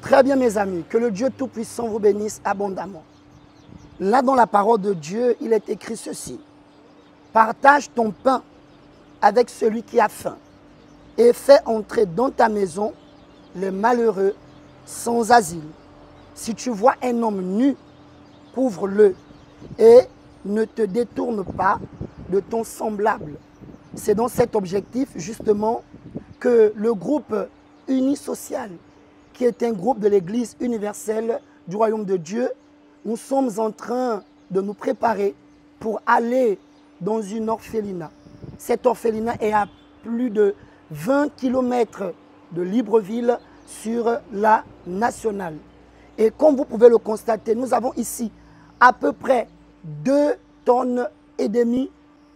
Très bien, mes amis, que le Dieu Tout-Puissant vous bénisse abondamment. Là, dans la parole de Dieu, il est écrit ceci. Partage ton pain avec celui qui a faim et fais entrer dans ta maison les malheureux sans asile. Si tu vois un homme nu, couvre-le et ne te détourne pas de ton semblable. C'est dans cet objectif, justement, que le groupe Unisocial, qui est un groupe de l'Église universelle du Royaume de Dieu, nous sommes en train de nous préparer pour aller dans une orphelinat. Cet orphelinat est à plus de 20 km de Libreville sur la nationale. Et comme vous pouvez le constater, nous avons ici à peu près 2,5 tonnes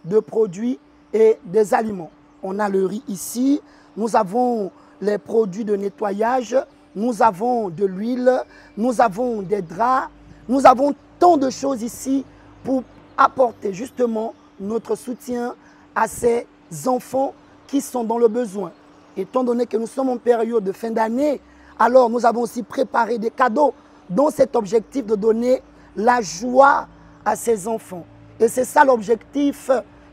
de produits et des aliments. On a le riz ici, nous avons les produits de nettoyage, nous avons de l'huile, nous avons des draps, nous avons tant de choses ici pour apporter justement notre soutien à ces enfants qui sont dans le besoin. Étant donné que nous sommes en période de fin d'année, alors nous avons aussi préparé des cadeaux dans cet objectif de donner la joie à ces enfants. Et c'est ça l'objectif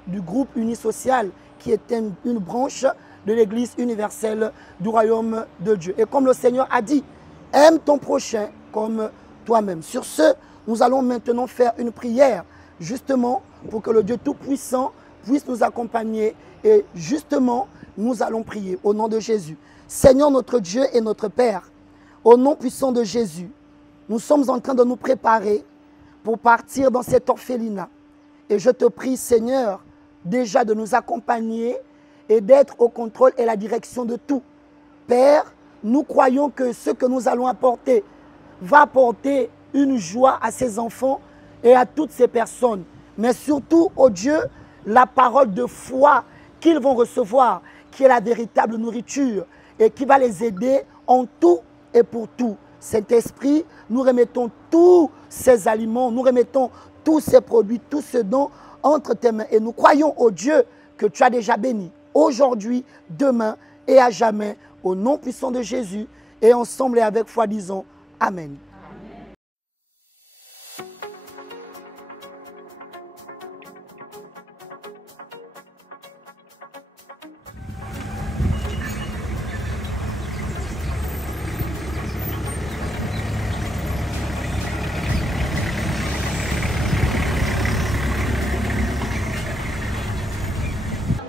du groupe Unisocial, qui est une branche de l'Église universelle du Royaume de Dieu. Et comme le Seigneur a dit, aime ton prochain comme toi-même. Sur ce, nous allons maintenant faire une prière, justement, pour que le Dieu Tout-Puissant puisse nous accompagner. Et justement, nous allons prier au nom de Jésus. Seigneur notre Dieu et notre Père, au nom puissant de Jésus, nous sommes en train de nous préparer pour partir dans cet orphelinat. Et je te prie, Seigneur, déjà de nous accompagner et d'être au contrôle et la direction de tout. Père, nous croyons que ce que nous allons apporter va apporter une joie à ces enfants et à toutes ces personnes. Mais surtout, oh Dieu, la parole de foi qu'ils vont recevoir, qui est la véritable nourriture et qui va les aider en tout et pour tout. Saint-Esprit, nous remettons tous ces aliments, nous remettons tous ces produits, tout ce dont entre tes mains. Et nous croyons, oh Dieu, que tu as déjà béni aujourd'hui, demain et à jamais, au nom puissant de Jésus. Et ensemble et avec foi, disons Amen.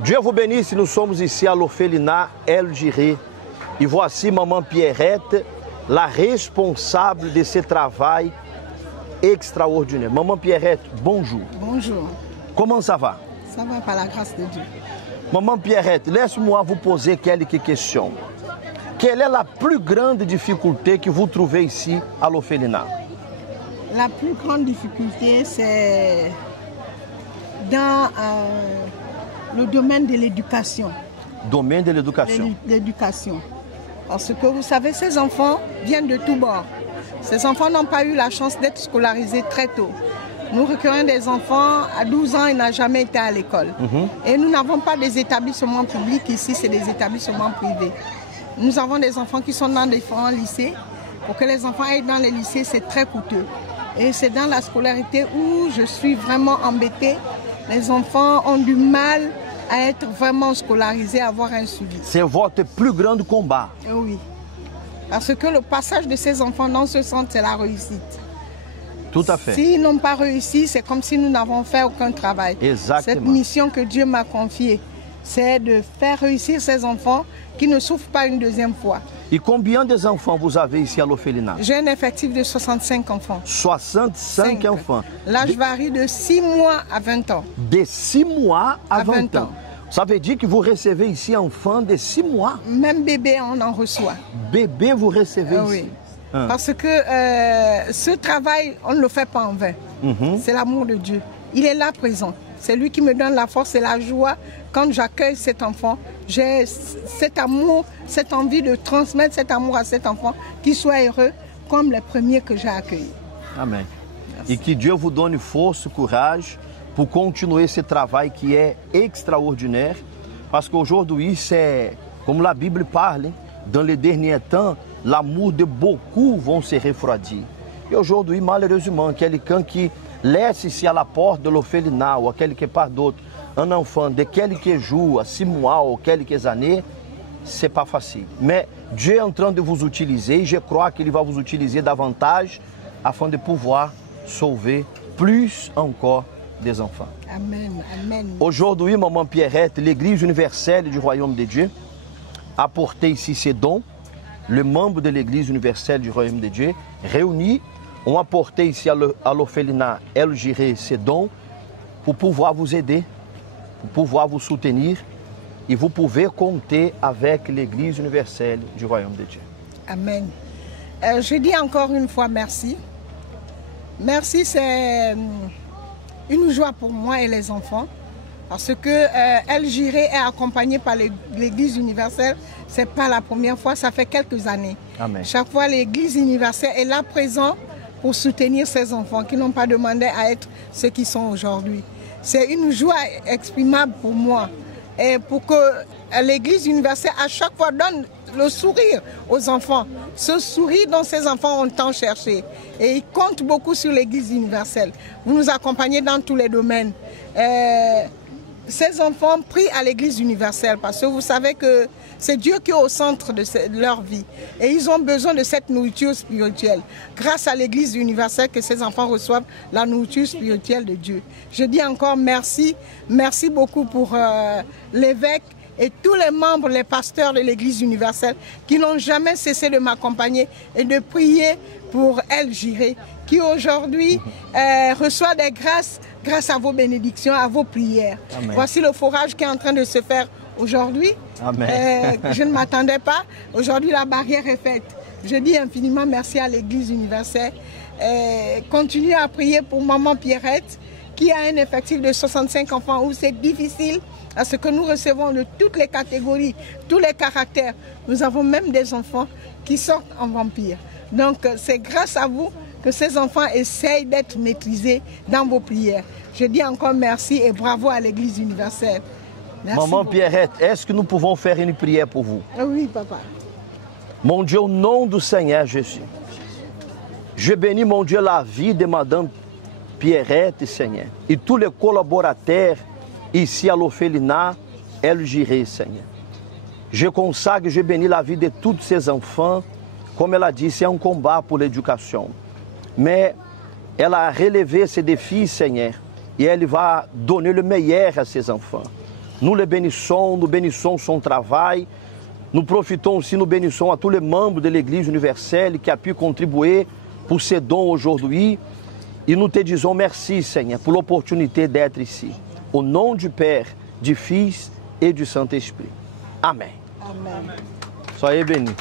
Dieu vous bénisse, nous sommes ici à l'orphelinat El Jiré. Et voici Maman Pierrette, la responsable de ce travail extraordinaire. Maman Pierrette, bonjour. Bonjour. Comment ça va? Ça va par la grâce de Dieu. Maman Pierrette, laisse-moi vous poser quelques questions. Quelle est la plus grande difficulté que vous trouvez ici à l'orphelinat? La plus grande difficulté, c'est dans le domaine de l'éducation. Domaine de l'éducation. L'éducation. Parce que vous savez, ces enfants viennent de tous bords. Ces enfants n'ont pas eu la chance d'être scolarisés très tôt. Nous recueillons des enfants, à 12 ans, ils n'ont jamais été à l'école. Et nous n'avons pas des établissements publics ici, c'est des établissements privés. Nous avons des enfants qui sont dans différents lycées. Pour que les enfants aillent dans les lycées, c'est très coûteux. Et c'est dans la scolarité où je suis vraiment embêtée. Les enfants ont du mal à être vraiment scolarisés, à avoir un suivi. C'est votre plus grand combat. Oui. Parce que le passage de ces enfants dans ce centre, c'est la réussite. Tout à fait. S'ils n'ont pas réussi, c'est comme si nous n'avons fait aucun travail. Exactement. Cette mission que Dieu m'a confiée, c'est de faire réussir ces enfants qui ne souffrent pas une deuxième fois. Et combien d'enfants vous avez ici à l'orphelinat? J'ai un effectif de 65 enfants. 65 enfants. L'âge varie de 6 mois à 20 ans. De 6 mois à 20 ans. Ça veut dire que vous recevez ici enfants de 6 mois? Même bébé, on en reçoit. Bébé, vous recevez ici? Oui. Parce que ce travail, on ne le fait pas en vain. C'est l'amour de Dieu. Il est là présent. C'est lui qui me donne la force et la joie. Quand j'accueille cet enfant, j'ai cet amour, cette envie de transmettre cet amour à cet enfant, qu'il soit heureux comme les premiers que j'ai accueillis. Amen. Merci. Et que Dieu vous donne force, courage pour continuer ce travail qui est extraordinaire. Parce qu'aujourd'hui, c'est, comme la Bible parle, dans les derniers temps, l'amour de beaucoup vont se refroidir. E aujourd'hui, malheureusement, quelqu'un qui laisse ici à la porte de l'orphelinat, ou aquele que pardonne un enfant de quelques jours, 6 mois ou quelques années, c'est pas facile. Mais Dieu est en train de vous utiliser, et je crois qu'il va vous utiliser davantage afin de pouvoir sauver plus encore des enfants. Amen, amen. Aujourd'hui, Maman Pierrette, l'Église universelle du Royaume de Dieu, a porté ici ses dons. Les membres de l'Église universelle du Royaume de Dieu, réunis, ont apporté ici à l'orphelinat El Jiré ses dons pour pouvoir vous aider, pour pouvoir vous soutenir. Et vous pouvez compter avec l'Église universelle du Royaume de Dieu. Amen. Je dis encore une fois merci. Merci, c'est une joie pour moi et les enfants. Parce que El Jiré est accompagné par l'Église universelle. Ce n'est pas la première fois, ça fait quelques années. Amen. Chaque fois, l'Église universelle est là présent pour soutenir ces enfants qui n'ont pas demandé à être ce qu'ils sont aujourd'hui. C'est une joie exprimable pour moi. Et pour que l'Église universelle à chaque fois donne le sourire aux enfants. Ce sourire dont ces enfants ont tant cherché. Et ils comptent beaucoup sur l'Église universelle. Vous nous accompagnez dans tous les domaines. Ces enfants prient à l'Église universelle parce que vous savez que c'est Dieu qui est au centre de leur vie. Et ils ont besoin de cette nourriture spirituelle. Grâce à l'Église universelle que ces enfants reçoivent la nourriture spirituelle de Dieu. Je dis encore merci. Merci beaucoup pour l'évêque et tous les membres, les pasteurs de l'Église universelle qui n'ont jamais cessé de m'accompagner et de prier pour El Jiré, qui aujourd'hui reçoit des grâces grâce à vos bénédictions, à vos prières. Amen. Voici le forage qui est en train de se faire aujourd'hui. Je ne m'attendais pas. Aujourd'hui, la barrière est faite. Je dis infiniment merci à l'Église universelle. Continuez à prier pour Maman Pierrette, qui a un effectif de 65 enfants où c'est difficile, parce que nous recevons de toutes les catégories, tous les caractères. Nous avons même des enfants qui sortent en vampire. Donc c'est grâce à vous que ces enfants essayent d'être maîtrisés dans vos prières. Je dis encore merci et bravo à l'Église universelle. Merci Maman beaucoup. Pierrette, est-ce que nous pouvons faire une prière pour vous? Oui, papa. Mon Dieu, au nom du Seigneur Jésus, je bénis, mon Dieu, la vie de Madame Pierrette, Seigneur, et tous les collaborateurs ici à l'orphelinat El Jiré, Seigneur. Je consacre, je bénis la vie de tous ces enfants. Comme ela disse, é um combate por l'éducation. Mais elle a relevé ces défis, Seigneur, et elle va donner le meilleur à ses enfants. Nous le bénissons son travail. Nous profitons aussi, nous bénissons à tous les membres de l'Église universelle qui a pu contribuer pour ces dons aujourd'hui. Et nous te disons merci, Seigneur, pour l'opportunité d'être ici. Au nom du Père, du Fils et du Saint-Esprit. Amen. Amen. Soyez bénis.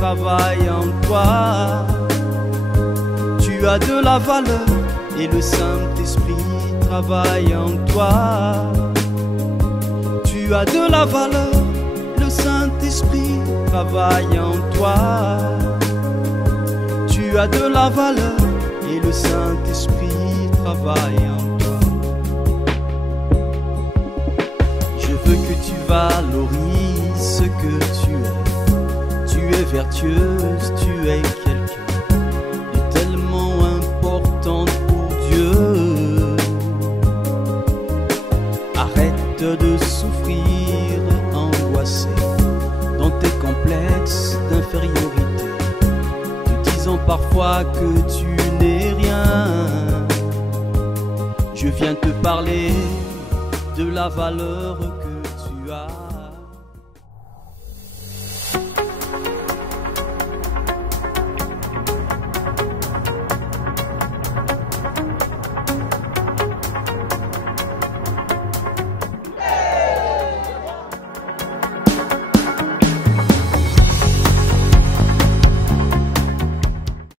Travaille en toi. Tu as de la valeur et le Saint-Esprit travaille en toi. Tu as de la valeur, le Saint-Esprit travaille en toi. Tu as de la valeur et le Saint-Esprit travaille en toi. Je veux que tu valorises ce que tu es. Tu es vertueuse, tu es quelqu'un de tellement important pour Dieu. Arrête de souffrir, angoissé dans tes complexes d'infériorité, te disant parfois que tu n'es rien. Je viens te parler de la valeur